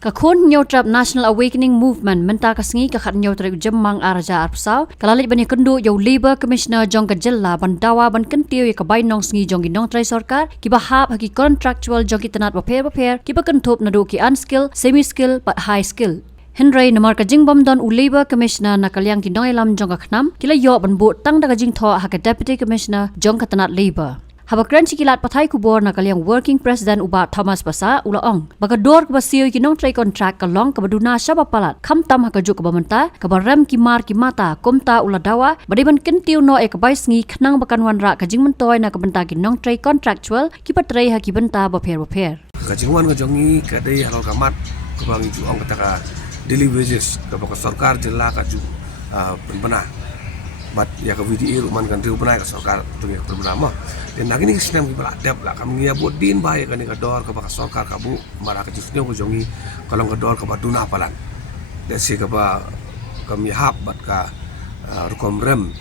Kakun nyotrap National Awakening Movement menta kasengi kakat nyotrap jemang araja arpsau kalalit bani kendu yo Labour Commissioner jong kajella bandawa ban kentiu ya kabay nong sengi jong ginong trai sarkar kiba hap haki contractual jong kitanat paper kiba kentup nadu ki unskill semi skill but high skill Henry namar kajing bom don u Labour Commissioner nakalyang kinong elam jong kaknam kila yo ban bu tang da kajing tho haka Deputy Commissioner jong katanat Labour Habakran cikilat pathai kubor nakalyang working president uba Thomas Basa ulaong bagador ke basiyo kinong tray contract kalong kabaduna syaba palat kamtam hakajuk kabamenta kabarem kimar kimata komta uladawa badiban kentiu no ekabay sngi khnang bakan wanra kajing mentoy na kabenta kinong tray contractual kipatray hakibenta baper kajingwan kajongi kadai halal kamat kabangi juang kataka daily wages kabaka sarkar jilla kaju penbena bat ya ka VDA ruman kan riu benai ka sarkar tungi penbena mah dan lagi ni sistem kita adap lah kami ya buat din bahaya kan ka dor ka baka sarkar kabu mara ka jusnya ko jongi kalau ka dor ka baduna palan dan si ka ba kami hap bat ka rukom rem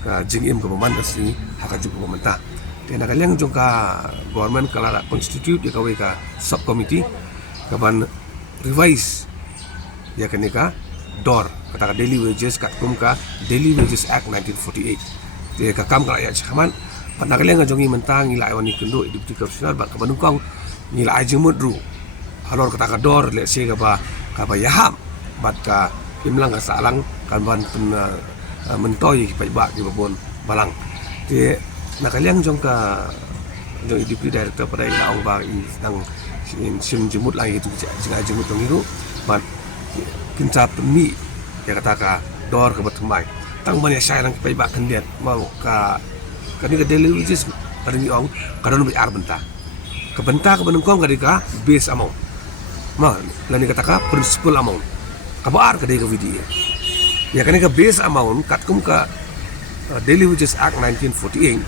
ka jingim ka peman ka si haka juku pemerintah dan kalian jong ka government kala constitute ya ka subcommittee ka ban revise ya kan ka dor kata daily wages kat kum ka Daily Wages Act 1948 dia ka kam ka ya chaman pada kalian ngajongi mentang ngila wani kendo Deputy Commissioner ba ka banungkong ngila ajemut ru halor kata ka dor le se ka ba yaham bat ka imlang ka salang kan ban pen mentoy ki ba ki babon balang dia nak kalian jong ka jong Deputy Director pada ila ong ba nang sim jemut lagi itu jinga jemut tong itu ban kinca peni ya kata ka dor ka batumai tang banyak saya lang pai ba kandiat mau ka kani ka daily wages pada ni ong kadon bi arbenta ka benta ka banungkong ka base amount ma lani kata ka principal amount ka bar ka de ka VDA ya kani ka base amount kat kum ka Daily Wages Act 1948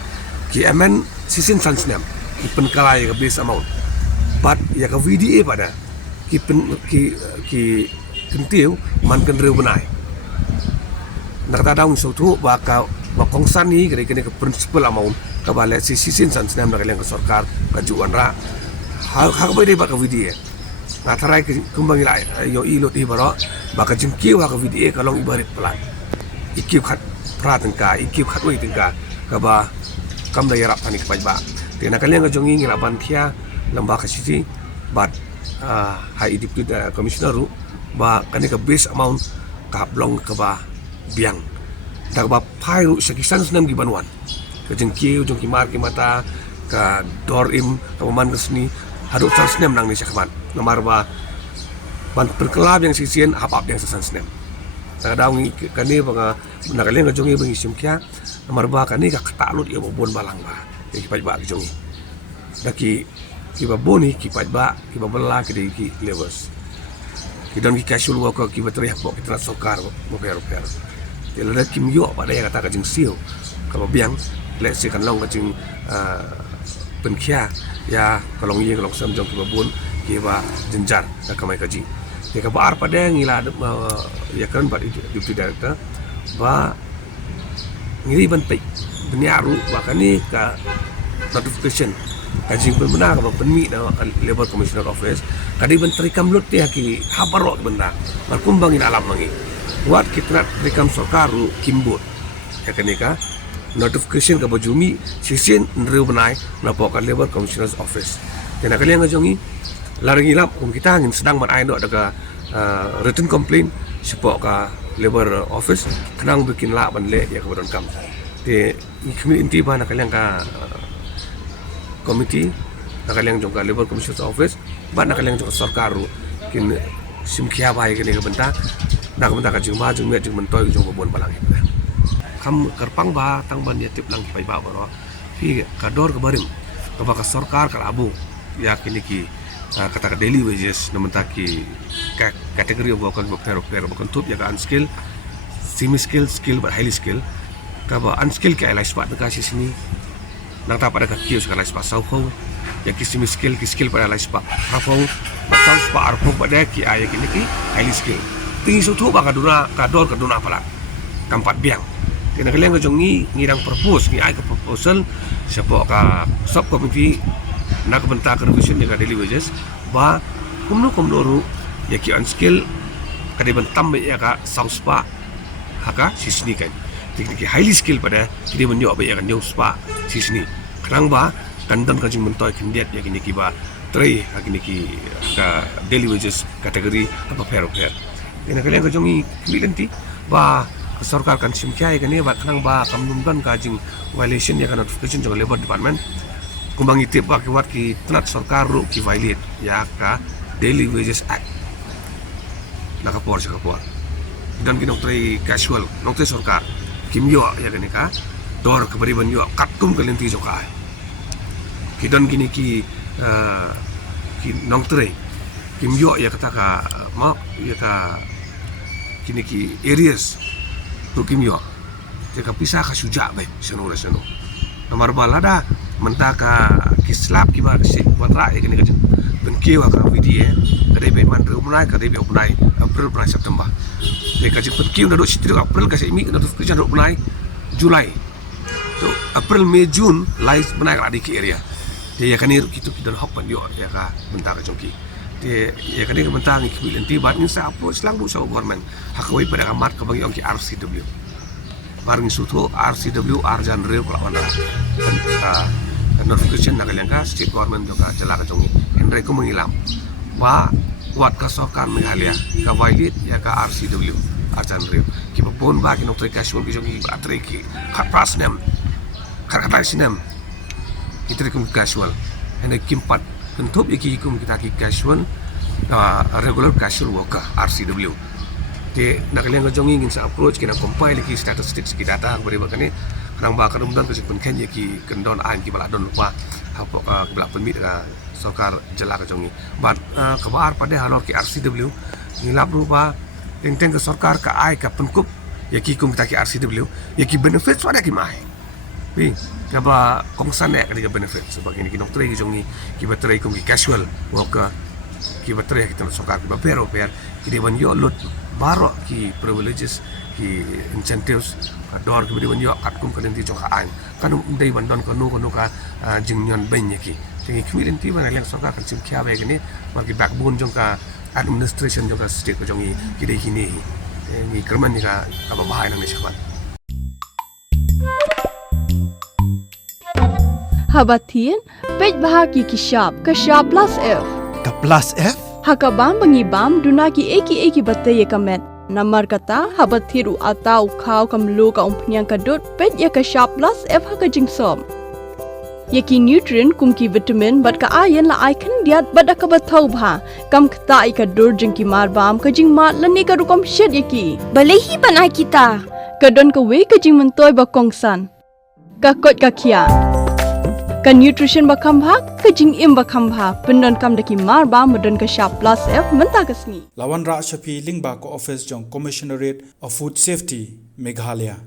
ki amen sisin sansnem ki penkalai ka base amount but ya ka VDA pada ki kentiu man kan riu benai nakata daung sautu baka bakongsan ni kene ke principal amount ka bale sisin sansnem na kalian ke sarkar kajuan ra ha ka bai ba ka VDA ngatarai kumbang ila yo ilo ti baro baka jimkiu ha ka VDA kalong ibarit pelan ikiu khat pratan ka ikiu khat wei tingka ka ba kam da yarap tani ka ba tena kalian ka jongi ngila ban thia lamba ka siti bat hai Deputy Commissioner ru ba kani ka base amount ka blong ka ba biang dak ba phairu sekisan senam gi banwan ka jengkiu jong ki mar ki mata ka dor im ka man resni haduk san senam nang ni sakman nomor ba ban perkelab yang sisien hap yang san senam ta daungi kani ba na kalian ka jongi bangi simkya nomor ba kani ka katalut ya bon balang ba ki paj ba ki jongi daki ki ba boni ki paj ba ki ba bela ki ki levels kidon ki casual worker ki bateri hapok kita sokar mo pero dia ada kim yo pada yang kata kajing siu kalau biang let's say kan long kajing penkia ya kalau ngi kalau sam jong ki babun ki ba jenjar ka kamai kaji dia ka bar pada ngila ya kan ba Deputy Director ba ngiri bantai benyaru bakani ka notification kajing pun benar ka penmi da Labour Commissioner Office kadi bentri kam lut dia ki habarok benda berkumbang in alam mangi buat kita rekam sarkaru kimbut ya kenika notification ka bajumi sisin nriu benai na pokok Labour Commissioner's Office dan kalian ngajongi larang ilap kita angin sedang man ai do daga written complaint sepok ka Labour Office kenang bikin la ban le ya keberon kam de community ba na kalian ka komiti nak kalian jongka Labour Commissioner's Office ba nak kalian jongka sarkaru kin simkia bai kene benta nak benta ka jingma jingme jing mentoy jong bon balang kam kerpang ba tang ban yatip lang pai ba baro hi ka dor ka barim ka ba ka sarkar ka abu ya kini ki kata ka daily wages namenta ki kategori worker pero tup ya ka unskill semi skill skill but highly skill ka ba unskill ka elai spat ka sini nang ta pada kios ka laispa sauho ya kisimi skill pada laispa hafo batang spa arpo pada ki aya kini ki highly skill tingi sutu ba kaduna kaduna pala kampat biang kena kalian jongi ngirang propose ni ai ka proposal siapa ka subcommittee nak bentak revision ni ka daily wages ba kumno ru ya ki unskill kade bentam ya ka sauspa haka sisni kan ki highly skill pada kide menyo ba ya kan spa sisni kerang ba kandan ka jing mentoy kindiat ya kini ki ba tray kini ki ka daily wages kategori apa fair ina kalian ka jongi milenti ba sarkar kan simkiai kan ba kerang ba kamnumdan ka jing violation ya kan notification jong labor department kumbang itip ba ki wat ki tenat sarkar ru ki violate ya ka daily wages act nakapor dan kinong tray casual nong tray sarkar kimyo ya kan ka dor kabariban yo katkum kalenti joka kidan kini ki nong tray kimyo ya kata ka ma ya ka kini ki areas tu kimyo jika pisah ka suja bay sano nomor balada mentaka kislap kiba si watra ya kini kajen ben kewa ka video kadai bay man rumnai kadai bay upnai April bulan September de kajen pen kiu na do situ April ka imi na do kajen do upnai Julai to April Mei June lai benai ka di area de ya kani kitu kidan hokpan yo ya ka mentaka jongki de ya kani mentang ki lenti bat ni sa approach lang do sa government hakawai pada amat ka bagi ongki RCW barang sutu RCW Arjan Reo kelawan notification na kalian ka state government juga jala ka jongi Henry ko mengilam wa wat ka sokan Meghalaya ka violate ya ka RCW Arjan Reo ki bon ba ki noktre casual ki jongi atre ki kapas nem kata sinem kita kum casual ene kimpat bentuk iki kum kita ki casual regular casual worker RCW de nakalian ka jongi ngin sa approach kina compile ki statistics ki data bari bakane nang ba kadumdan ka sipun ken ki kendon an ki bala don pa hapo ka bala permit ka sarkar jala ka jongi bat kabar pada halor ki RCW ngilap rupa teng-teng ka sarkar ka ai ka penkup ya ki kum kita ki RCW ya ki benefit swada ki mai pi kaba kongsan ya ka benefit sebagai ni ki dokter ki jongi ki batrai kum ki casual worker ki batrai ki tan sarkar ki ba pero ki dewan yo lot baro ki privileges ki incentives dor ki beriban yo kat kum kalenti joka an kanu dei bandon kanu ka jingnon benya ki tingi community mana yang soka kan sim kya ba gini marki backbone jong ka administration jong ka state ko jongi ki dei kini ni kerman ni ka aba bahai nang sekwan Habatin pej bahagi ki shop ka shop plus F Ka plus F? Hakabam bangibam duna ki eki batte ye kamet namar kata habathiru atau khau kamlu ka umpnyang kadut pet ya ka shop plus F haka jingsom yaki nutrient kum ki vitamin bat ka ayan la ai khan diat bada ka bathau bha kam khta ai ka dur jing ki mar bam ka jing mat lani ka rukom shed yaki balehi bana kita kadon ka we ka jing mentoy ba kongsan ka kot ka khia ka nutrition ba khambha ka jing im ba khambha pendon kam daki mar ba modon ka shop plus F menta ka sngi Lawan Ra Shafi Lingba ko office jong Commissionerate of Food Safety Meghalaya